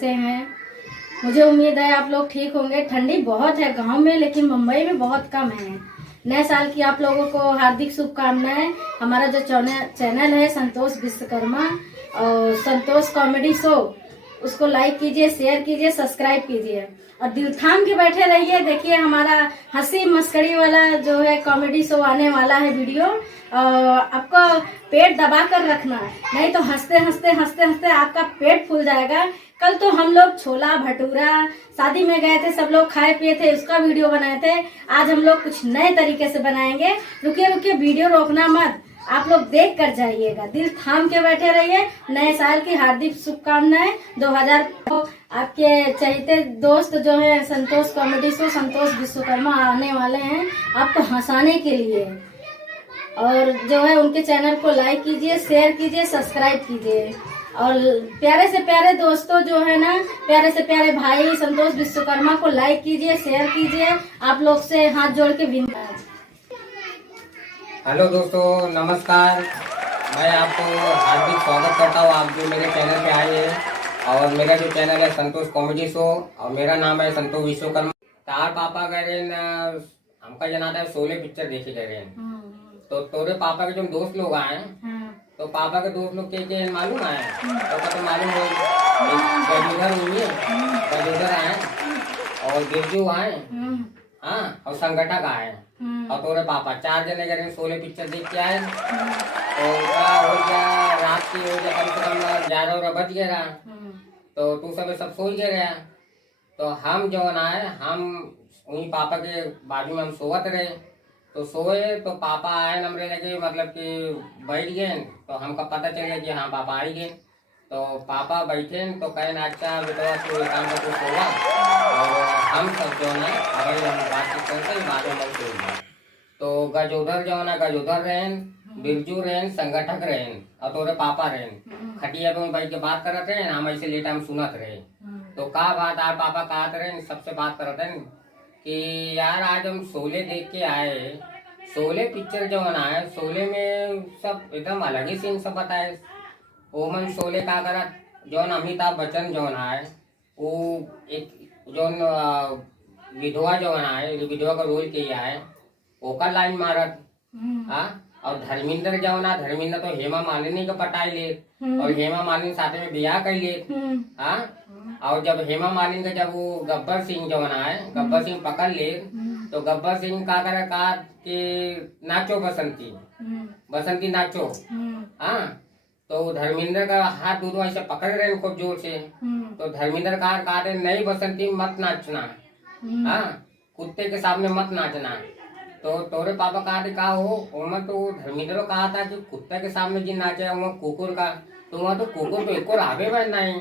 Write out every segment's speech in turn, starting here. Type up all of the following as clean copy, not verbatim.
से हैं। मुझे उम्मीद है आप लोग ठीक होंगे। ठंडी बहुत है गांव में, लेकिन मुंबई में बहुत कम है। नए साल की आप लोगों को हार्दिक शुभकामनाएं। हमारा जो चैनल है संतोष विश्वकर्मा और संतोष कॉमेडी शो, उसको लाइक कीजिए, शेयर कीजिए, सब्सक्राइब कीजिए और दिल थाम के बैठे रहिए। देखिए हमारा हंसी मस्करी वाला जो है कॉमेडी शो आने वाला है वीडियो। आपको पेट दबा कर रखना है, नहीं तो हंसते हंसते हंसते हंसते आपका पेट फूल जाएगा। कल तो हम लोग छोला भटूरा शादी में गए थे, सब लोग खाए पिए थे, उसका वीडियो बनाए थे। आज हम लोग कुछ नए तरीके से बनाएंगे। रुकिए रुकिए, वीडियो रोकना मत, आप लोग देख कर जाइएगा। दिल थाम के बैठे रहिए। नए साल की हार्दिक शुभकामनाएं 2000। आपके चहेते दोस्त जो है संतोष कॉमेडी शो संतोष विश्वकर्मा आने वाले हैं आपको हंसाने के लिए। और जो है उनके चैनल को लाइक कीजिए, शेयर कीजिए, सब्सक्राइब कीजिए। और प्यारे से प्यारे दोस्तों जो है ना, प्यारे से प्यारे भाई संतोष विश्वकर्मा को लाइक कीजिए, शेयर कीजिए। आप लोग से हाथ जोड़ के विनती। हेलो दोस्तों, नमस्कार। मैं आपको हार्दिक स्वागत करता हूँ, आप जो मेरे चैनल पे आए हैं। और मेरा जो चैनल है संतोष कॉमेडी शो और मेरा नाम है संतोष विश्वकर्मा। तार पापा कह रहे हैं हमका जनाता है शोले पिक्चर देखे कह रहे हैं। तो तोरे पापा के जो दोस्त लोग आए तो पापा के दोस्त लोग के मालूम आए तो मालूम हो गजूधर आए और गिरजू आए, हाँ, और संगठक आए और तोरे पापा 4 जने गए शोले पिक्चर देख के आए। तो हो गया रात की, हो गया कम से कम 11 बज गया। तो तू सब सो ही गया। तो हम जो आए, हम उन्हीं पापा के बाजू में हम सोवत रहे। तो सोए तो पापा आए नमरे लगे, मतलब कि बैठ गए। तो हमका पता चल गया कि हाँ पापा आई गए। तो पापा बैठे तो कहे अच्छा बेटा तू काम कर, तू सोवा और हम सब जो है अगर हम बातचीत करते बाद में सो। तो गजोधर जो है गजोधर रहें, बिरजू रहें, संगठक रहें और तोरे पापा रहें खटिया पे बैठ के बात करते रहे। हम ऐसे लेट हम सुनत रहे। तो का बात आप पापा कहते रहे, सबसे बात करते हैं कि यार आज हम शोले देख के आए। शोले पिक्चर जो है, शोले में सब एकदम अलग ही सीन सब बताए। ओमन शोले का करा जो अमिताभ बच्चन जो है वो एक जो विधवा जो है, विधवा का रोल किया है ओकर लाइन मारत। हाँ, और धर्मेंद्र जो ना, धर्मेंद्र तो हेमा मालिनी का पटाई ले और हेमा मालिनी साथ में ब्याह कर ले। हाँ, और जब हेमा मालिनी का जब वो गब्बर सिंह जो है गब्बर सिंह पकड़ ले तो गब्बर सिंह का करे कहा कि नाचो बसंती, बसंती नाचो। हाँ, तो धर्मेंद्र का हाथ दोनों ऐसे पकड़ रहे खूब जोर से। तो धर्मेंद्र कहा नहीं बसंती मत नाचना, हाँ, कुत्ते के सामने मत नाचना। तो तोरे पापा कहा हो उमर तो धर्मेंद्र कहा था कि कुत्ते के सामने जिन नाचे वहाँ कुकुर का, तो वहाँ तो कुकुर तो एक और आवे बन नहीं।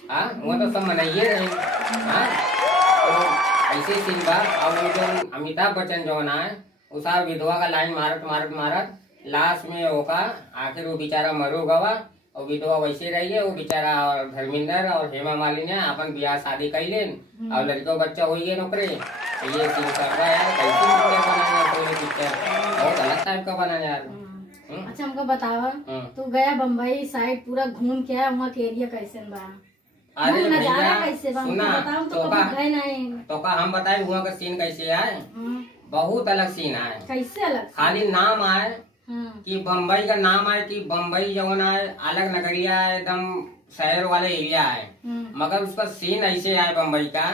हाँ, वहाँ तो सब मनाइए रहे। हाँ, तो ऐसे सीन बा। और वो जो अमिताभ बच्चन जो है उसा विधवा का लाइन मारत मारत मारत लास्ट में होगा आखिर वो बेचारा मरो गवा और विधवा वैसे रही है। वो बेचारा धर्मेंद्र और हेमा मालिनी अपन ब्याह शादी कर ले और लड़के बच्चा हो गए नौकरी। ये सीन कर रहा यार, कैसे पिक्चर बहुत अलग टाइप का बना यार। अच्छा हमको बतावा, तू गया बम्बई साइड पूरा घूम के आया, वहाँ के एरिया कैसे बा? अरे नजारा कैसे बा सुना बताओ तो कभी गए नहीं। तो का हम बताए वहाँ का सीन कैसे आए? बहुत अलग सीन आए। कैसे अलग? खाली नाम आए कि बम्बई का नाम आए कि बम्बई जो है अलग नगरिया है, एकदम शहर वाले एरिया है। मगर उसका सीन ऐसे आए बम्बई का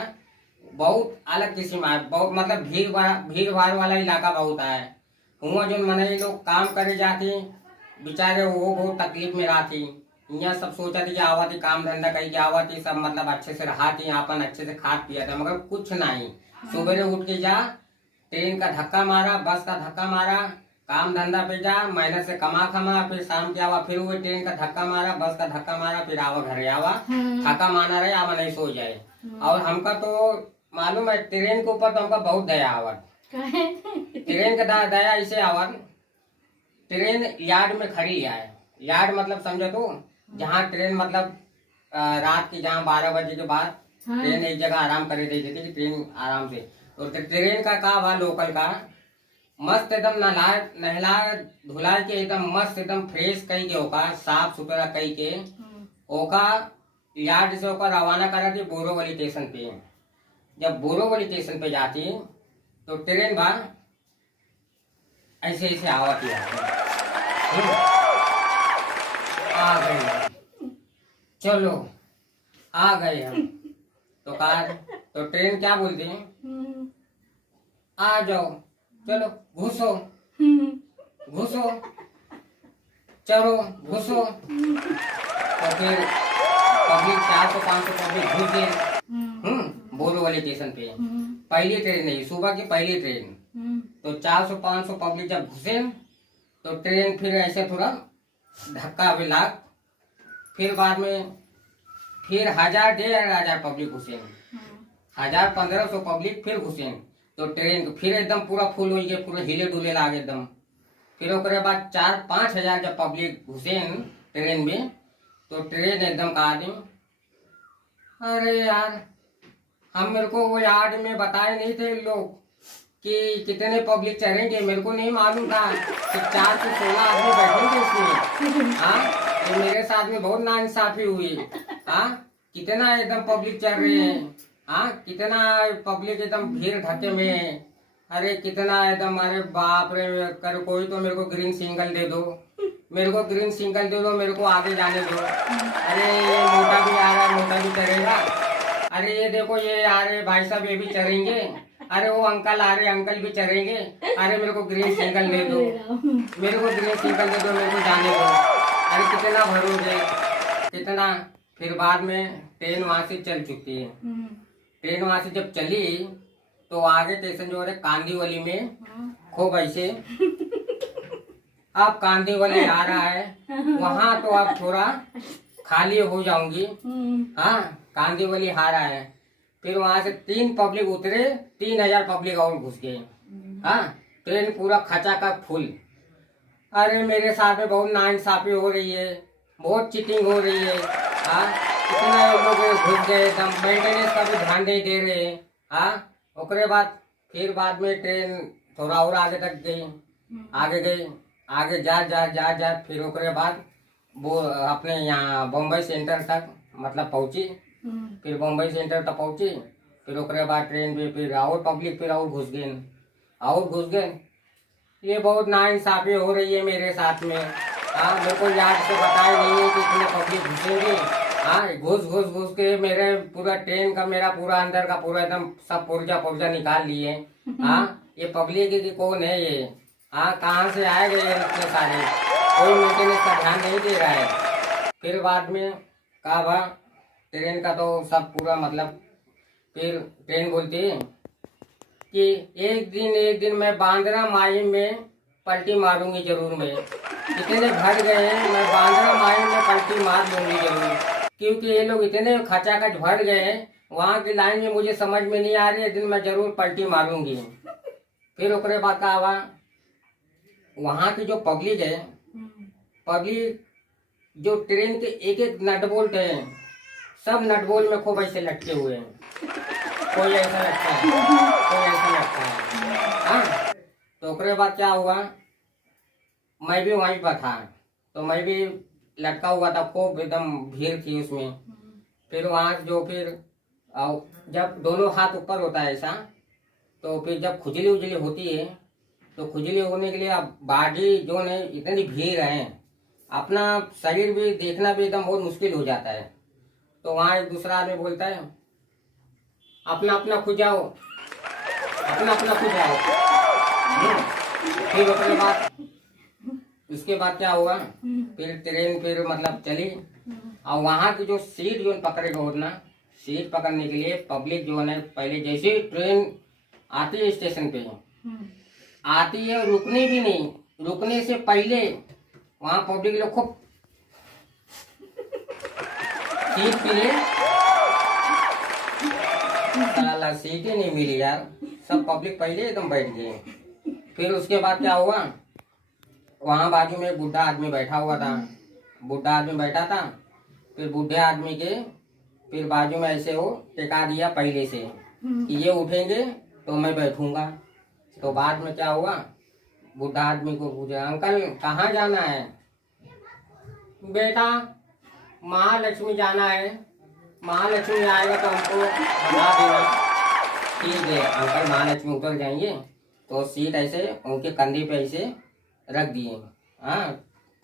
बहुत अलग किस्म है। बहुत मतलब भीड़ भाड़ वाला इलाका बहुत है। हुआ जो मने लोग काम करे जाते बेचारे वो बहुत तकलीफ में रहती। यहाँ सब सोचा थी कि आवा थी काम धंधा कहीं के आवा थी, सब मतलब अच्छे से रहा थी, अपन अच्छे से खा पिया था। मगर कुछ नहीं, सुबह उठ के जा, ट्रेन का धक्का मारा, बस का धक्का मारा, काम धंधा पे जा, मेहनत से कमा फिर शाम के आवा, फिर वो ट्रेन का धक्का मारा, बस का धक्का मारा, फिर आवा घरे आवा, थका माना रहे, आवा नहीं सो जाए। और हमका तो मालूम है ट्रेन के ऊपर तो हमका बहुत दया आवत। ट्रेन का दया ऐसे आवत, ट्रेन यार्ड में खड़ी है। यार्ड मतलब समझो तो जहाँ ट्रेन मतलब रात की जहाँ 12 बजे के बाद ट्रेन एक जगह आराम करे दे देती कि ट्रेन आराम से। तो ट्रेन का हुआ लोकल का मस्त एकदम नहला धुला के एकदम मस्त एकदम फ्रेश कई के होगा, साफ सुथरा कई के ओका यार्ड से होकर रवाना करा थी बोरोवली स्टेशन पे। जब बोरोवली स्टेशन पे जाती तो ट्रेन बा ऐसे ऐसे आवत ही आ गई, चलो आ गए हम। तो कार तो ट्रेन क्या बोलती है, आ जाओ, चलो घुसो घुसो, चलो घुसो। तो फिर पब्लिक 400-500 पब्लिक घुस गए बोरोवली स्टेशन पे। पहली ट्रेन नहीं, सुबह की पहली ट्रेन। तो 400-500 पब्लिक जब घुसे तो ट्रेन फिर ऐसे थोड़ा धक्का भी लाग, फिर बाद में फिर 1000-1500 पब्लिक घुसे, 1000-1500 पब्लिक फिर घुसे। तो ट्रेन फिर एकदम पूरा फुल हो गए, पूरा हिले डुले लागे एकदम। फिर ओकरे बाद 4-5 हजार जब पब्लिक घुसे ट्रेन में तो ट्रेन एकदम कहा दी, अरे यार हम मेरे को वो यार्ड में बताए नहीं थे लोग कि कितने पब्लिक चढ़ेंगे, मेरे को नहीं मालूम था कि 4 से 16 आदमी बैठेंगे इसमें। हाँ, ये मेरे साथ में बहुत नाइंसाफी हुई। हाँ, कितना एकदम पब्लिक चढ़ रहे हैं। हाँ, कितना पब्लिक एकदम भीड़ धक्के में है। अरे कितना एकदम, अरे बाप रे, कर कोई तो मेरे को ग्रीन सिग्नल दे दो, मेरे को ग्रीन सिग्नल दे दो, मेरे को आगे जाने दो। अरे ये मोटा भी आ रहा है, मोटा भी चढ़ेगा। अरे ये देखो ये आ रहे भाई साहब, ये भी चढ़ेंगे। अरे वो अंकल आ रहे, अंकल भी चढ़ेंगे। अरे मेरे को ग्रीन सिग्नल दे दो, मेरे को ग्रीन सिग्नल दे दो, मेरे को जाने दो। अरे कितना भरोगे, कितना। फिर बाद में ट्रेन वहां से चल चुकी है। ट्रेन वहां से जब चली तो आगे स्टेशन जो है कांदीवली में, खूब ऐसे अब कांदीवली आ रहा है, वहां तो अब थोड़ा खाली हो जाऊंगी। हाँ, कांदीवली आ रहा है। फिर वहां से 3 पब्लिक उतरे, 3000 पब्लिक और घुस गए। हाँ, ट्रेन पूरा खचाखच फुल। अरे मेरे साथ में बहुत नाइंसाफी हो रही है, बहुत चीटिंग हो रही है। हाँ, इतना लोग घुस गए, एकदम मेंटेनेंस का भी ध्यान नहीं दे रहे हैं। हाँ, ओकरे बाद फिर बाद में ट्रेन थोड़ा और आगे तक गई, आगे गई, आगे जा फिर ओकरे बाद वो अपने यहाँ बम्बई सेंटर तक मतलब पहुंची। फिर बम्बई सेंटर तक पहुंची, फिर ओकरे बाद ट्रेन पे फिर और पब्लिक फिर और घुस गए, और घुस गए। ये बहुत नाइंसाफी हो रही है मेरे साथ में। हाँ, मेरे को याद से बताया नहीं है कि इतने पब्लिक घुसेंगे। हाँ, घुस के मेरे पूरा ट्रेन का, मेरा पूरा अंदर का पूरा एकदम सब पुर्जा निकाल लिए। हाँ, ये पब्लिक की कौन है ये? हाँ, कहाँ से आए गए इतने सारे, कोई मेंटेनेंस का ध्यान नहीं दे रहा है। फिर बाद में कहा भा ट्रेन का तो सब पूरा मतलब, फिर ट्रेन बोलती है कि एक दिन मैं बांद्रा माही में पलटी मारूंगी जरूर। मैं इतने भर गए हैं, मैं बांद्रा माही में पलटी मार लूंगी जरूर, क्योंकि ये लोग इतने खचाखच भर गए हैं। वहाँ की लाइन में मुझे समझ में नहीं आ रही है, दिन मैं जरूर पलटी मारूंगी। फिर ओकरे बाद का हुआ, वहाँ की जो पब्लिक है, पब्लिक जो ट्रेन के एक नट बोल्ट है, सब नट बोल्ट में खूब ऐसे लटके हुए हैं। कोई ऐसा लगता है, कोई ऐसा लगता है। हाँ, तो ओकरे बाद क्या हुआ, मैं भी वहीं पर था, तो मैं भी लटका हुआ था, खूब एकदम भीड़ थी उसमें। फिर वहाँ जो फिर जब दोनों हाथ ऊपर होता है ऐसा, तो फिर जब खुजली उजली होती है, तो खुजली होने के लिए अब बॉडी जो है इतनी भीड़ है, अपना शरीर भी देखना भी एकदम बहुत मुश्किल हो जाता है। तो वहाँ एक दूसरा आदमी बोलता है, अपना अपना खुजाओ, अपना अपना खुजाओ। फिर उसके बाद क्या हुआ, फिर ट्रेन फिर मतलब चली, और वहाँ की जो सीट जो पकड़ेगा होना, सीट पकड़ने के लिए पब्लिक जो है पहले जैसे ट्रेन आती है स्टेशन पे, आती है, रुकने भी नहीं, रुकने से पहले वहाँ पब्लिक लोग खूब सीट के लिए, साला सीट ही नहीं मिली यार, सब पब्लिक पहले एकदम बैठ गए। फिर उसके बाद क्या हुआ, वहाँ बाजू में बुढ़ा आदमी बैठा हुआ था, बुढ़ा आदमी बैठा था। फिर बूढ़े आदमी के फिर बाजू में ऐसे वो टिका दिया पहले से कि ये उठेंगे तो मैं बैठूंगा। तो बाद में क्या हुआ, बुढ़ा आदमी को पूछा, अंकल कहाँ जाना है? बेटा महालक्ष्मी जाना है। महालक्ष्मी आएगा तो हमको बता देना। ठीक है अंकल, महालक्ष्मी उतर जाएंगे तो सीट ऐसे उनके कंधे पे ऐसे रख दिए। हाँ,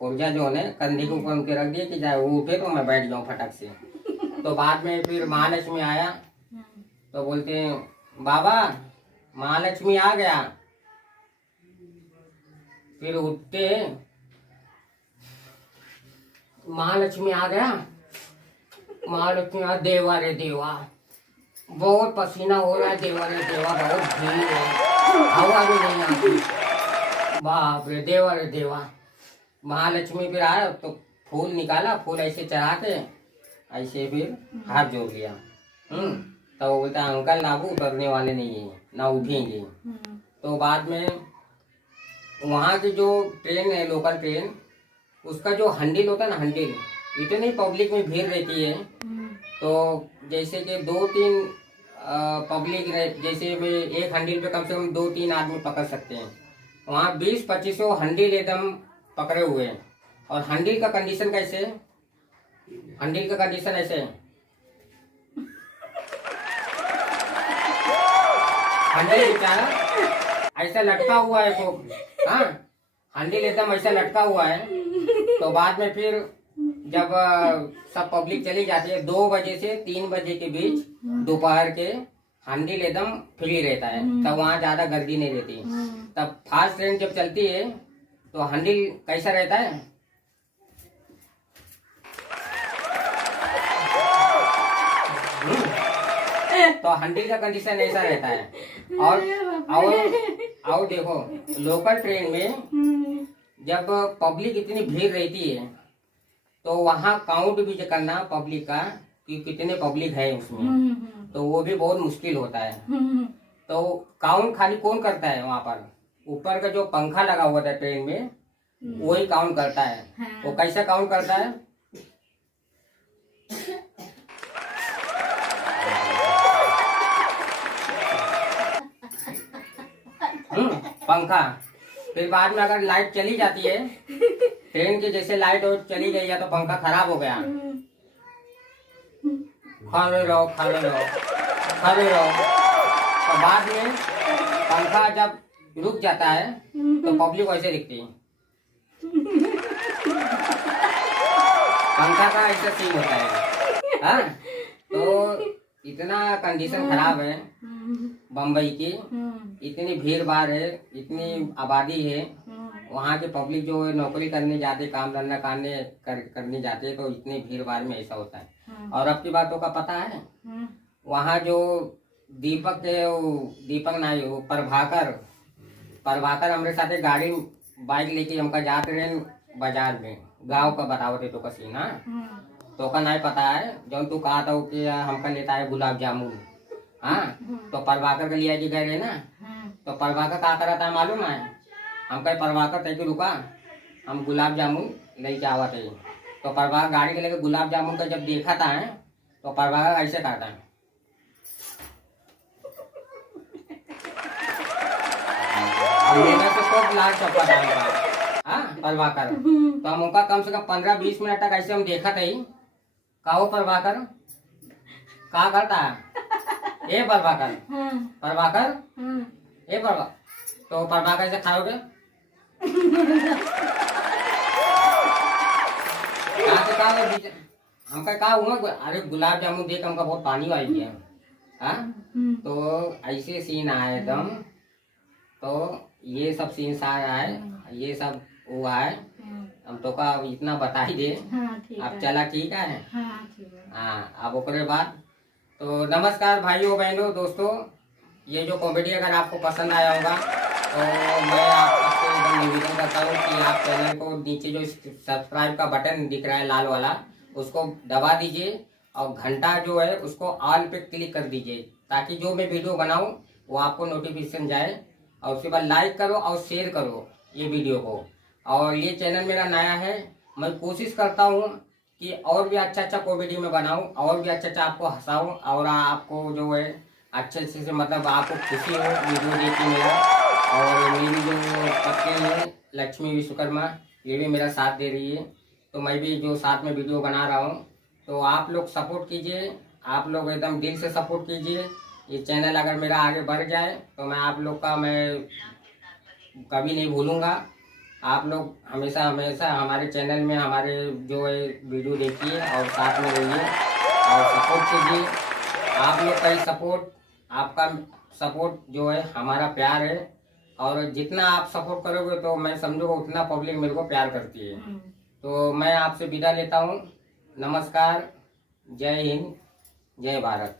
पुर्जा जो है कंधे के ऊपर उनके रख दिए कि चाहे वो उठे तो मैं बैठ जाऊँ फटक से। तो बाद में फिर महालक्ष्मी आया तो बोलते हैं बाबा महालक्ष्मी आ गया। फिर उठते महालक्ष्मी आ गया, महालक्ष्मी आ, देवा रे देवा, बहुत पसीना हो रहा है, देवा रे देवा, बहुत भीड़ है, हवा भी नहीं आती, बाप रे देवा रे देवा। महालक्ष्मी फिर आया तो फूल निकाला, फूल ऐसे चढ़ा के ऐसे फिर हाथ जोड़ लिया। तो वो बोलता अंकल नाबू उतरने वाले नहीं है, ना उठेंगे। तो बाद में वहाँ की जो ट्रेन है, लोकल ट्रेन, उसका जो हैंडल होता है ना, हैंडल, इतनी पब्लिक में भीड़ रहती है। तो जैसे कि 2-3 पब्लिक जैसे में एक हैंडल पे कम से कम 2-3 आदमी पकड़ सकते हैं। वहाँ 20-25 हैंडल एकदम पकड़े हुए हैं। और हैंडल का कंडीशन कैसे है? हैंडल का कंडीशन ऐसे है, हैंडल बेचारा ऐसा लटका हुआ है तो, हाँ, हैंडल एकदम ऐसा लटका हुआ है। तो बाद में फिर जब सब पब्लिक चली जाती है 2 बजे से 3 बजे के बीच दोपहर के, हैंडल एकदम फ्री रहता है, तब वहाँ ज्यादा गर्दी नहीं रहती। तब फास्ट ट्रेन जब चलती है तो हैंडल कैसा रहता है? तो हैंडल का कंडीशन ऐसा रहता है। और देखो लोकल ट्रेन में जब पब्लिक इतनी भीड़ रहती है तो वहाँ काउंट भी करना पब्लिक का कि कितने पब्लिक है उसमें, तो वो भी बहुत मुश्किल होता है। तो काउंट खाली कौन करता है वहाँ पर? ऊपर का जो पंखा लगा हुआ था ट्रेन में, वही काउंट करता है। वो कैसा काउंट करता है? पंखा। फिर बाद में अगर लाइट चली जाती है, ट्रेन की जैसे लाइट चली गई या तो पंखा खराब हो गया, खड़े रहो खड़े रहो खड़े रहो। तो बाद में पंखा जब रुक जाता है तो पब्लिक वैसे दिखती है। पंखा का ऐसा सीन होता है। हाँ, तो इतना कंडीशन खराब है बम्बई की, इतनी भीड़ भाड़ है, इतनी आबादी है। वहाँ के पब्लिक जो है नौकरी करने जाते, काम धंधा करने जाते, तो इतनी भीड़ भाड़ में ऐसा होता है। और अब की बातों का पता है, वहाँ जो दीपक नाई हो, प्रभाकर हमारे साथ गाड़ी बाइक लेके हमका जाते रहे बाजार में, गाँव का बताओ थे तो कसी ना, तो का नहीं पता है जो तू कहा था कि हमका लेता है गुलाब जामुन। हाँ, तो प्रभाकर के लिए जी गए रहे ना, तो प्रभाकर क्या करा था मालूम है? हम कहे प्रभाकर तय रुका, हम गुलाब जामुन लेके आवा थे। तो प्रभाकर गाड़ी के लेके गुलाब जामुन का जब देखा था है, तो प्रभाकर ऐसे करता है, तो लाल चप्पा था। हाँ, प्रभाकर तो हम उनका कम से कम 15-20 मिनट तक ऐसे हम देखा था ही। कहो प्रभाकर क्या करता है? ए प्रभाकर, प्रभाकर, ए प्रभाकर। तो प्रभाकर से खाओगे? हमका कहा हुआ, अरे गुलाब जामुन देख हमका बहुत पानी आई गया। हाँ, तो ऐसे सीन आया एकदम। तो ये सब सीन सारा है, ये सब हुआ है। हम तो का इतना बता ही दे। अब चला ठीक है। हाँ, अब ओकरे बाद तो नमस्कार भाइयों बहनों दोस्तों, ये जो कॉमेडी अगर आपको पसंद आया होगा तो मैं आपसे एकदम निवेदन करता हूँ कि आप चैनल को नीचे जो सब्सक्राइब का बटन दिख रहा है लाल वाला, उसको दबा दीजिए और घंटा जो है उसको ऑल पे क्लिक कर दीजिए, ताकि जो मैं वीडियो बनाऊँ वो आपको नोटिफिकेशन जाए। और उसके बाद लाइक करो और शेयर करो ये वीडियो को। और ये चैनल मेरा नया है, मैं कोशिश करता हूँ कि और भी अच्छा कॉमेडी में बनाऊं, और भी अच्छा आपको हंसाऊं, और आपको जो है अच्छे से मतलब आपको खुशी हो वीडियो देख के मेरा। और मेरी जो पत्नी है लक्ष्मी विश्वकर्मा, ये भी मेरा साथ दे रही है। तो मैं भी जो साथ में वीडियो बना रहा हूँ, तो आप लोग सपोर्ट कीजिए आप लोग एकदम दिल से सपोर्ट कीजिए। ये चैनल अगर मेरा आगे बढ़ जाए तो मैं आप लोग का मैं कभी नहीं भूलूंगा। आप लोग हमेशा हमेशा हमारे चैनल में हमारे जो है वीडियो देखिए और साथ में रहिए और सपोर्ट कीजिए। आप लोग का ही सपोर्ट, आपका सपोर्ट जो है हमारा प्यार है, और जितना आप सपोर्ट करोगे तो मैं समझूंगा उतना पब्लिक मेरे को प्यार करती है। तो मैं आपसे विदा लेता हूँ। नमस्कार, जय हिंद, जय भारत।